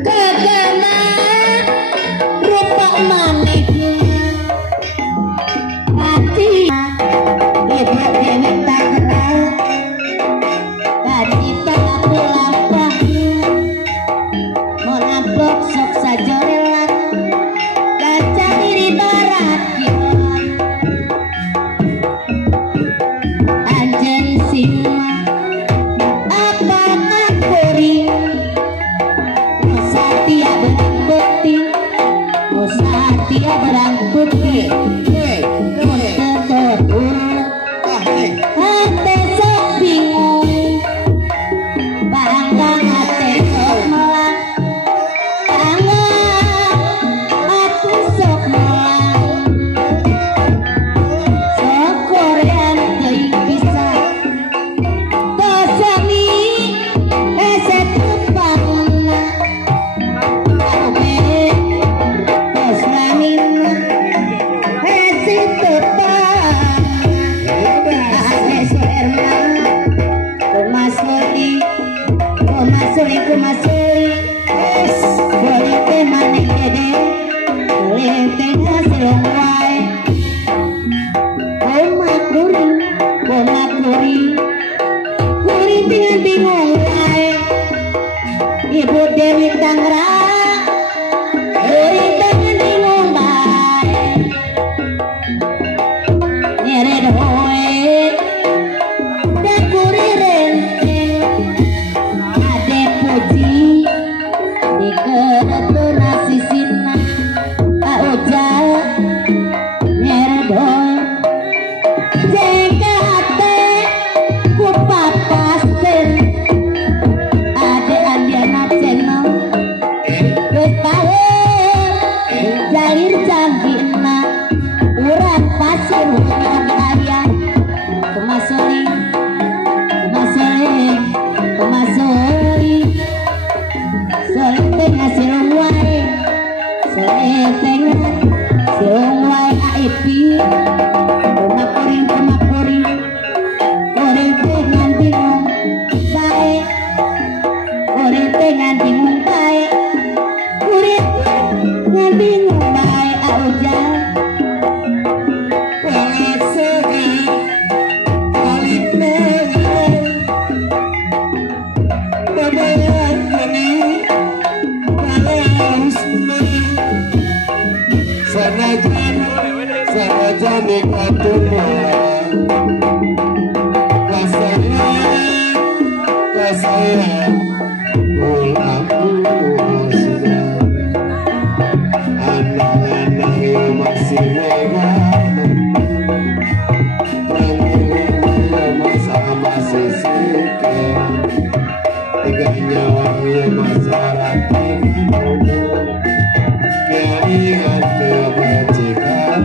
Kegana rupa maneh hati ibu dewi tak kenal kacita pulapah monapok sok sajorelan kaca diri barat anjen sima apa ngakuri Musatia berang bukti Musatia berang bukti hati sok bingung banggang hati sok melang tangan hati sok melang sok korean teuing pisah tosani ese tupangna aube tosramina ese tupang ase serman kumasuli boleh teh maneh gede boleh teh hasilong wae kuri bingung wae ibu Dewi Tangerang kuri bingung wae nyeret hoe dan kuri renteng ade puji dikeretu nasi sina aujal nyeret hoe jengkate ku papasen ade andiana channel geus paheung jalir janggina urang pasir urang aya kumasuli sore teh ngasilong wae sore teh ngasilong wae aipi kumakuring ore teh ngan bingung bae ore teh ngan bingung bae ore ngan bingung bae aujal sanajan ikatuna kasayang ulaku sudah anak-anak yang masih megang perang masa masih suka tiga nyawa yang masyarakat keingat kebajikan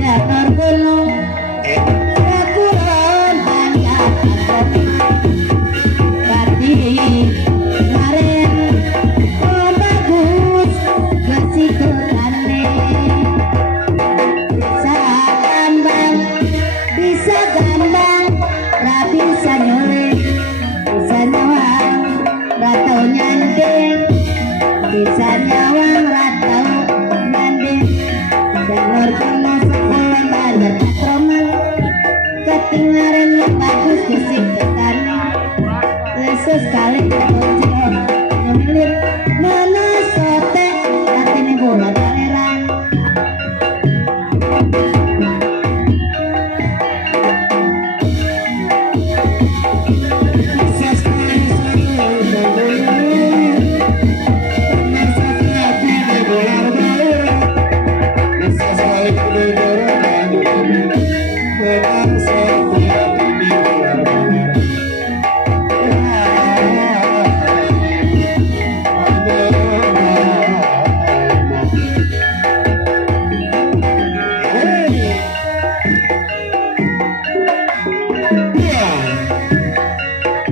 Jakar gunung Rakuran hangat Tadi kemarin oh bagus kasih kerane bisa gambang rapi bisa nyoleh bisa nyawang ratau nyandeng bisa nyawang ratau nyandeng jalur kono sekolah banyak patroman ketinggalan yang bagus fisik ketane lesus kali kecil nyemilir mana sote katene bola daleran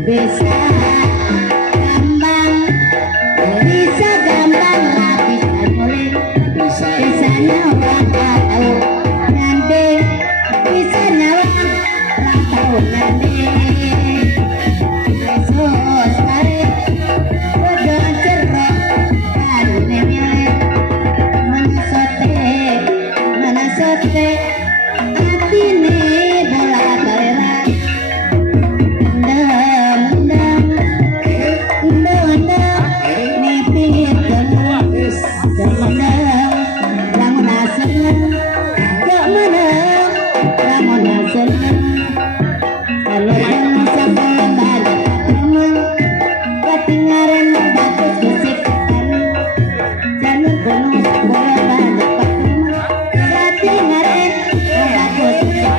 bisa gambang rapi nyoleh bisa nyawang atau nyandeng bisa nyawang seneng kalau kamu sampai banyak teman ketinggalan bagus musik jangan penuh bola banyak teman ketinggalan bagus musik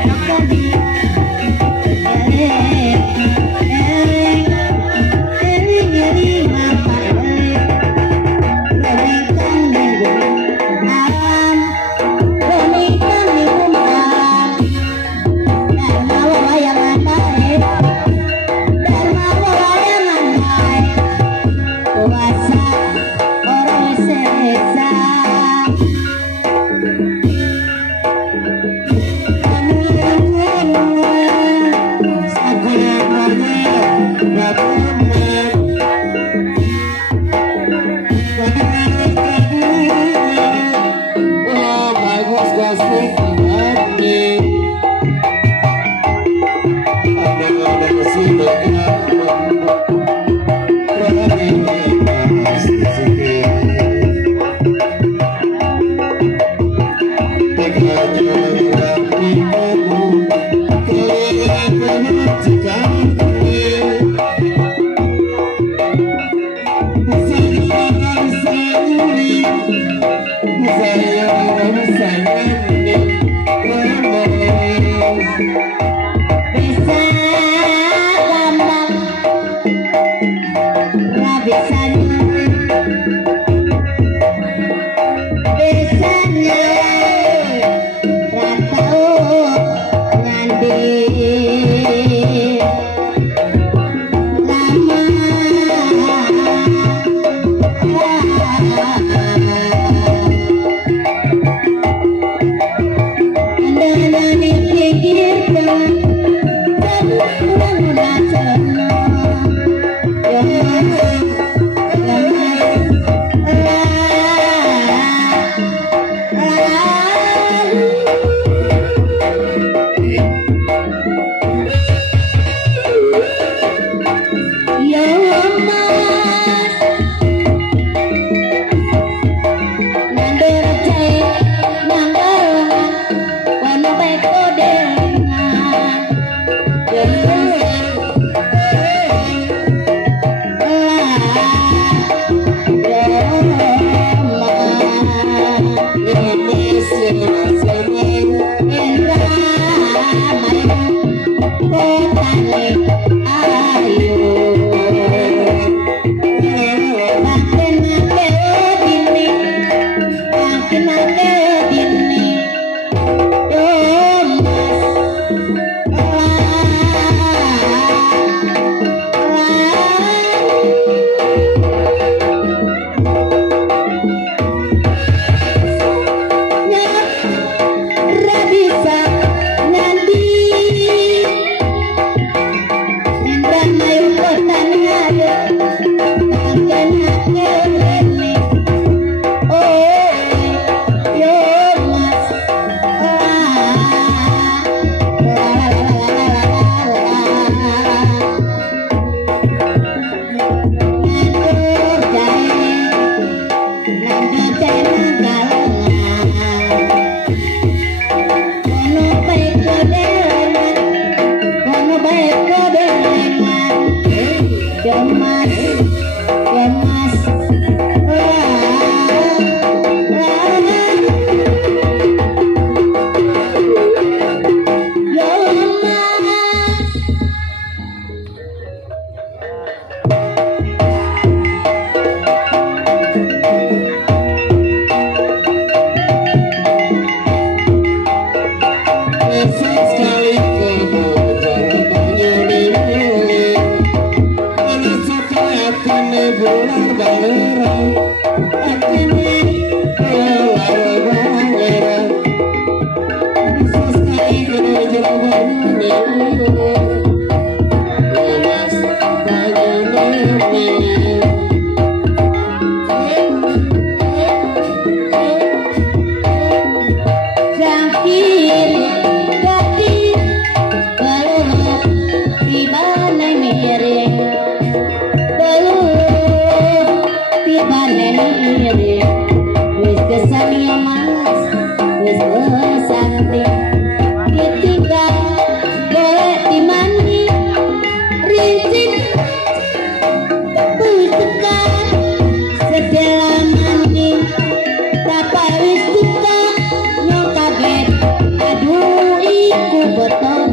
Ketika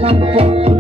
kampung